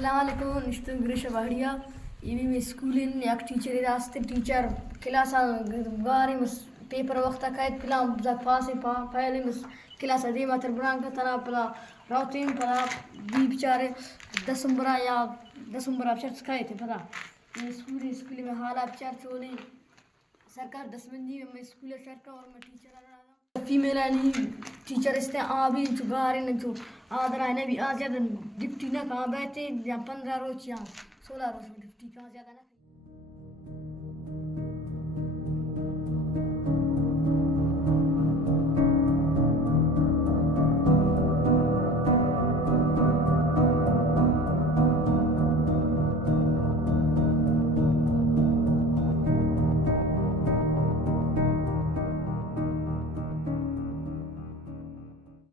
अस्सलामुअलैकुम इस्तो गिरीश वाडिया इवी में स्कूल इन एक टीचर रास्ते टीचर क्लास गारी मस पेपर वक्त कायद पिला जा फासे पा पहले मस क्लास दे मात्र ब्रांक तना पला राउटिंग पला दी बेचारे दसंबरा या दसंबरा चर्च काए थे पता स्कूल में हालात चार चोले सरकार 10 में स्कूल सरकार और में टीचर फीमेल आनी टीचर इसते आ भी चुगारे न चु आदर आने भी आ ज्यादा डिप्टी ना कहाँ बैठे या 15 रोज या 16 रोज डिप्टी कहाँ ज्यादा ना